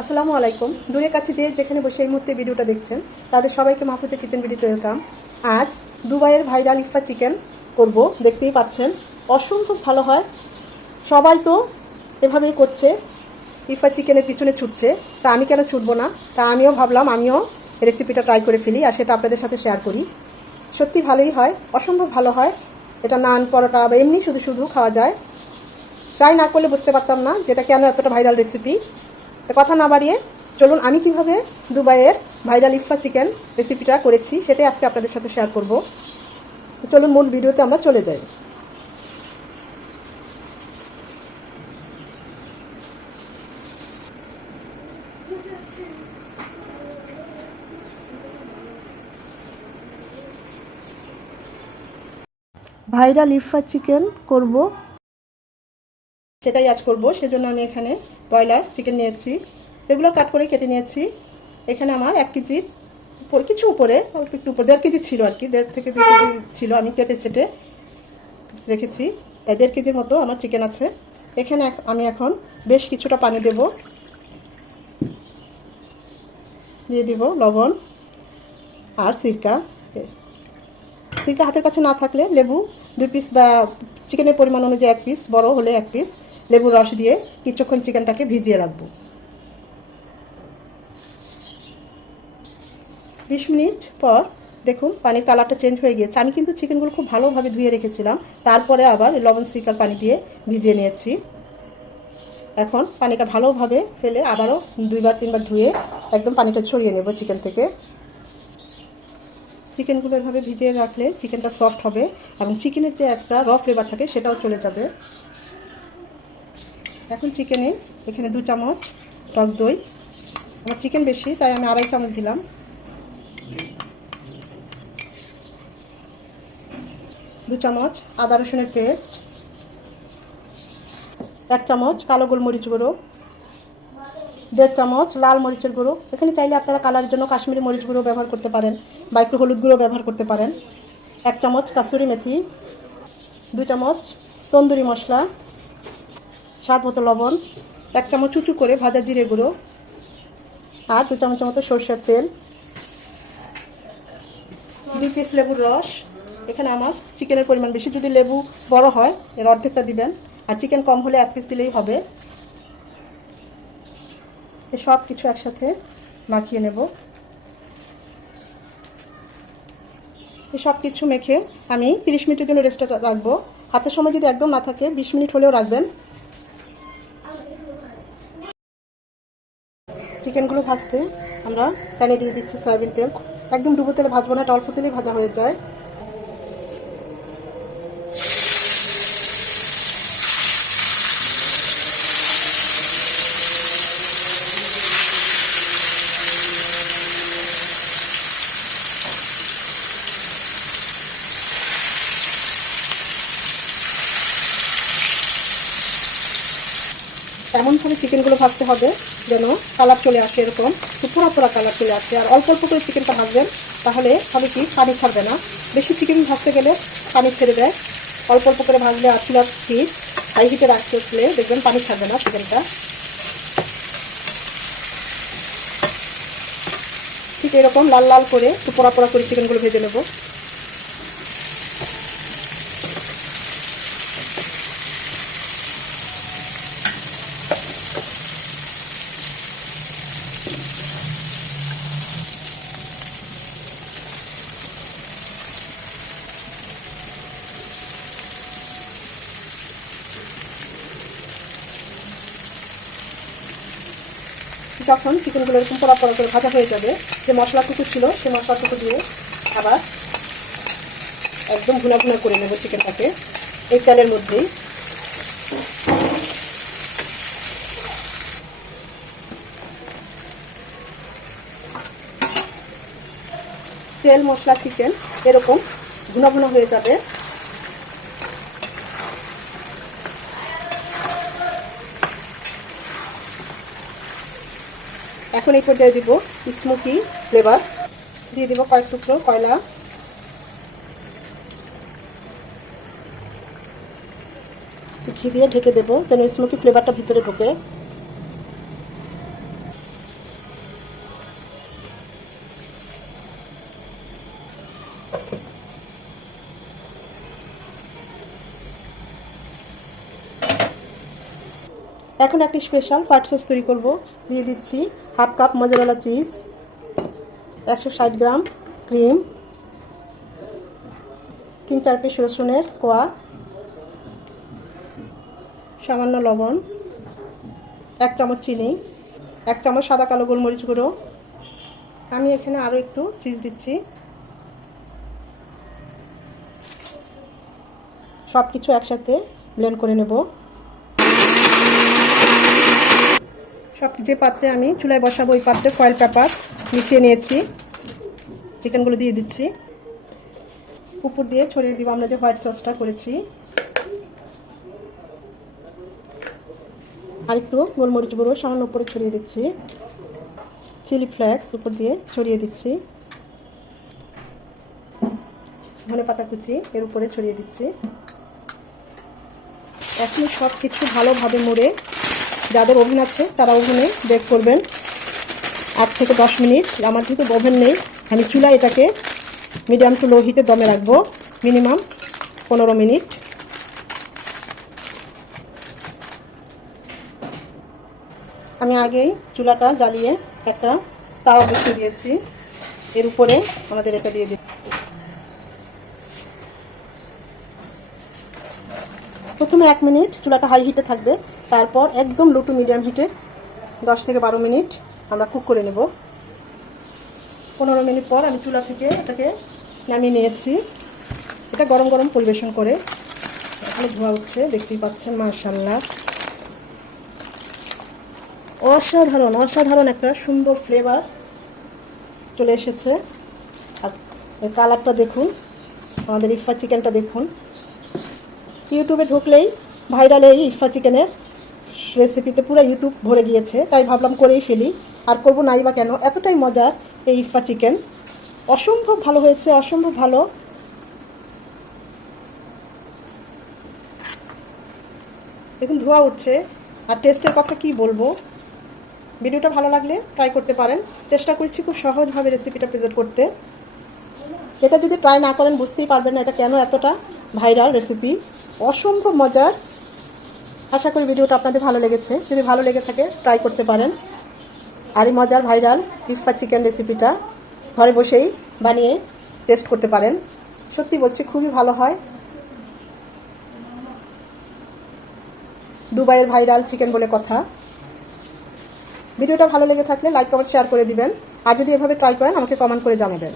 আসসালামু আলাইকুম। দূরে কাছে যে যেখানে বসে এই মুহূর্তে ভিডিওটা দেখছেন তাদের সবাইকে মাহফুজা কিচেন ভিডিওতে ওয়েলকাম। আজ দুবাইয়ের ভাইরাল ইফা চিকেন করব। দেখতেই পাচ্ছেন অসম্ভব ভালো হয়। সবাই তো এভাবেই করছে, ইফা চিকেনের পিছনে ছুটছে, তা আমি কেন ছুটবো না? তা আমিও ভাবলাম আমিও রেসিপিটা ট্রাই করে ফেলি আর সেটা আপনাদের সাথে শেয়ার করি। সত্যি ভালোই হয়, অসম্ভব ভালো হয়। এটা নান পরোটা বা এমনি শুধু শুধু খাওয়া যায়। ট্রাই না করলে বুঝতে পারতাম না যেটা কেন এতটা ভাইরাল রেসিপি। তো কথা না বাড়িয়ে চলুন আমি কিভাবে দুবাইয়ের ভাইরাল ইফা চিকেন রেসিপিটা করেছি সেটাই আজকে আপনাদের সাথে শেয়ার করব। তো চলুন মূল ভিডিওতে আমরা চলে যাই। ভাইরাল ইফা চিকেন করব, সেটাই আজ করব। সেজন্য আমি এখানে ব্রয়লার চিকেন নিয়েছি, রেগুলার কাট করে কেটে নিয়েছি। এখানে আমার 1 কেজির কিছু উপরে, অল্প একটু উপরে 1.5 কেজি ছিল আর কি, 1.5 থেকে 2 কেজি ছিল। আমি কেটে ছেটে রেখেছি, তাই 1.5 কেজির মতো আমার চিকেন আছে। এখানে আমি এখন বেশ কিছুটা পানি দেব, দিয়ে দিব লবণ আর সিরকা। সিরকা হাতের কাছে না থাকলে লেবু 2 পিস বা চিকেনের পরিমাণ অনুযায়ী 1 পিস, বড় হলে 1 পিস লেবুর রস দিয়ে কিছুক্ষণ চিকেনটাকে ভিজিয়ে রাখবো। 20 মিনিট পর দেখুন পানির কালারটা চেঞ্জ হয়ে গিয়েছে। আমি কিন্তু চিকেনগুলো খুব ভালোভাবে ধুয়ে রেখেছিলাম, তারপরে আবার লবণ সিরকার পানি দিয়ে ভিজিয়ে নিয়েছি। এখন পানিটা ভালোভাবে ফেলে আবারও 2বার 3বার ধুয়ে একদম পানিটা ছড়িয়ে নেব চিকেন থেকে। চিকেনগুলো এভাবে ভিজিয়ে রাখলে চিকেনটা সফট হবে এবং চিকেনের যে একটা র ফ্লেভার থাকে সেটাও চলে যাবে। এখন চিকেনে এখানে 2 চামচ টক দই, আমার চিকেন বেশি তাই আমি 2.5 চামচ দিলাম। 2 চামচ আদা রসুনের পেস্ট, 1 চামচ কালো গোলমরিচ গুঁড়ো, 1.5 চামচ লাল মরিচের গুঁড়ো। এখানে চাইলে আপনারা কালারের জন্য কাশ্মীরি মরিচ গুঁড়ো ব্যবহার করতে পারেন বা একটু হলুদ গুঁড়ো ব্যবহার করতে পারেন। 1 চামচ কাসুরি মেথি, 2 চামচ তন্দুরি মশলা, স্বাদ মতো লবণ, 1 চামচ উঁচু করে ভাজা জিরে গুঁড়ো আর 2 চামচের মতো সরষের তেল, 2 পিস লেবুর রস। এখানে আমার চিকেনের পরিমাণ বেশি, যদি লেবু বড় হয় এর অর্ধেকটা দিবেন, আর চিকেন কম হলে 1 পিস দিলেই হবে। এই সব কিছু একসাথে মাখিয়ে নেব। এই সব কিছু মেখে আমি 30 মিনিটের জন্য রেস্টে রাখবো। হাতের সময় যদি একদম না থাকে 20 মিনিট হলেও রাখবেন। চিকেনগুলো ভাজতে আমরা প্যানে দিয়ে দিচ্ছি সয়াবিন তেল। একদম ডুবো তেলে ভাজবো না, এটা অল্প তেলেই ভাজা হয়ে যায়। এমনভাবে চিকেনগুলো ভাজতে হবে যেন কালার চলে আসে, এরকম পোড়া পোড়া কালার চলে আসে। আর অল্প অল্প করে চিকেনটা ভাজবেন, তাহলে হবে কি পানি ছাড়বে না। বেশি চিকেন ভাজতে গেলে পানি ছেড়ে দেয়। অল্প অল্প করে ভাজলে আর চুলার হিট হাই হিটে রাখতে হলে দেখবেন পানি ছাড়বে না চিকেনটা। ঠিক এরকম লাল লাল করে পোড়া পোড়া করে চিকেনগুলো ভেজে নেব। যখন চিকেনগুলো এরকম পোড়া পোড়া করে ভাজা হয়ে যাবে, যে মশলাটুকু ছিল সেই মশলাটুকু দিয়ে আবার একদম ভুনা ভুনা করে নেব চিকেনটাকে এই তেলের মধ্যেই। তেল মশলা চিকেন এরকম ভুনা ভুনা হয়ে যাবে। এখন এই পর্যায়ে দিব স্মোকি ফ্লেভার, দিয়ে দিব কয়েক টুকরো কয়লা, ঘি দিয়ে ঢেকে দেবো যেন স্মোকি ফ্লেভারটা ভিতরে ঢোকে। এখন একটি স্পেশাল হোয়াইট সস তৈরি করব। দিয়ে দিচ্ছি হাফ কাপ মজারেলা চিজ, 160 গ্রাম ক্রিম, 3-4 পিস রসুনের কোয়া, সামান্য লবণ, 1 চামচ চিনি, 1 চামচ সাদা কালো গোলমরিচ গুঁড়ো। আমি এখানে আরও একটু চিজ দিচ্ছি। সব কিছু একসাথে ব্লেন্ড করে নেব। সব যে পাত্রে আমি চুলায় বসাবো ওই পাত্রে ফয়েল পেপার মিশিয়ে নিয়েছি। চিকেনগুলো দিয়ে দিচ্ছি, উপর দিয়ে ছড়িয়ে দিব আমরা যে হোয়াইট সসটা করেছি। আর একটু গোলমরিচ গুঁড়ো সামান্য উপরে ছড়িয়ে দিচ্ছি, চিলি ফ্লেক্স উপর দিয়ে ছড়িয়ে দিচ্ছি, ধনেপাতা কুচি এর উপরে ছড়িয়ে দিচ্ছি। এখন সব কিছু ভালোভাবে মুড়ে, যাদের ওভেন আছে তারা ওভেনে বেক করবেন 8 থেকে 10 মিনিট। আমার যেহেতু ওভেন নেই, আমি চুলায় এটাকে মিডিয়াম টু লো হিটে দমে রাখবো মিনিমাম 15 মিনিট। আমি আগেই চুলাটা জ্বালিয়ে একটা তাওয়া বসিয়ে দিয়েছি, এর উপরে আমাদের এটা দিয়ে দিই। প্রথমে 1 মিনিট চুলাটা হাই হিটে থাকবে, তারপর একদম লো টু মিডিয়াম হিটে 10 থেকে 12 মিনিট আমরা কুক করে নেব। 15 মিনিট পর আমি চুলা থেকে এটাকে নামিয়ে নিয়েছি। এটা গরম গরম পরিবেশন করে, এখানে ধোয়া উঠছে দেখতেই পাচ্ছেন। মাশাআল্লাহ, অসাধারণ অসাধারণ একটা সুন্দর ফ্লেভার চলে এসেছে। আর এর কালারটা দেখুন, আমাদের ইফা চিকেনটা দেখুন। ইউটিউবে ঢুকলেই ভাইরাল এই ইফা চিকেনের রেসিপিতে পুরো ইউটিউব ভরে গিয়েছে, তাই ভাবলাম করেই ফেলি। আর করবো নাই বা কেন, এতটাই মজার এই ইফা চিকেন। অসম্ভব ভালো হয়েছে, অসম্ভব ভালো। দেখুন ধোয়া উঠছে, আর টেস্টের কথা কি বলবো। ভিডিওটা ভালো লাগলে ট্রাই করতে পারেন। চেষ্টা করছি খুব সহজভাবে রেসিপিটা প্রেজেন্ট করতে। এটা যদি ট্রাই না করেন বুঝতেই পারবেন না এটা কেন এতটা ভাইরাল রেসিপি। অসম্ভব মজার। আশা করি ভিডিওটা আপনাদের ভালো লেগেছে। যদি ভালো লেগে থাকে ট্রাই করতে পারেন। আর এই মজার ভাইরাল ইফা চিকেন রেসিপিটা ঘরে বসেই বানিয়ে টেস্ট করতে পারেন। সত্যি বলছি খুবই ভালো হয়। দুবাইয়ের ভাইরাল চিকেন বলে কথা। ভিডিওটা ভালো লেগে থাকলে লাইক কমেন্ট শেয়ার করে দিবেন। আর যদি এভাবে ট্রাই করেন আমাকে কমেন্ট করে জানাবেন।